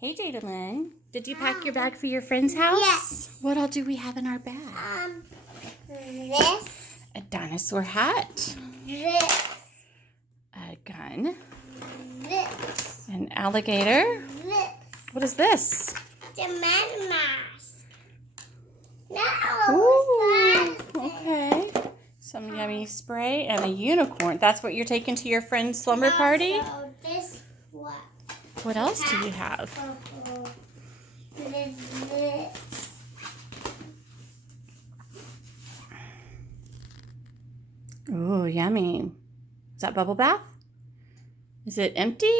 Hey, Jadalynn. Did you pack your bag for your friend's house? Yes. What all do we have in our bag? This. A dinosaur hat. This. A gun. This. An alligator. This. What is this? The man mask. Ooh, No. okay. Some yummy spray and a unicorn. That's what you're taking to your friend's slumber party? So this what? What else do you have? This. Ooh, yummy. Is that bubble bath? Is it empty?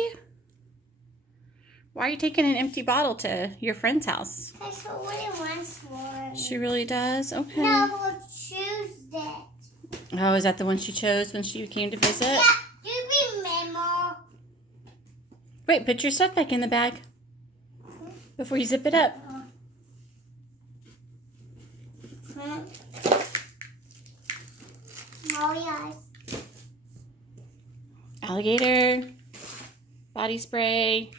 Why are you taking an empty bottle to your friend's house? Because she really wants one. She really does? Okay. No, we'll choose that. Oh, is that the one she chose when she came to visit? Yeah, you remember. Wait, put your stuff back in the bag before you zip it up. No, yes. Alligator, body spray,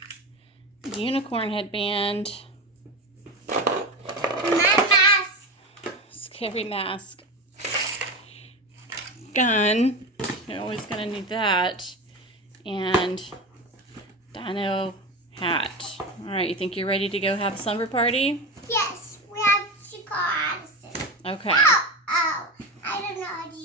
unicorn headband, My mask. scary mask, gun, you're always going to need that, and dino hat. All right, you think you're ready to go have a slumber party? Yes, we have to call Addison. Okay. Oh, I don't know how to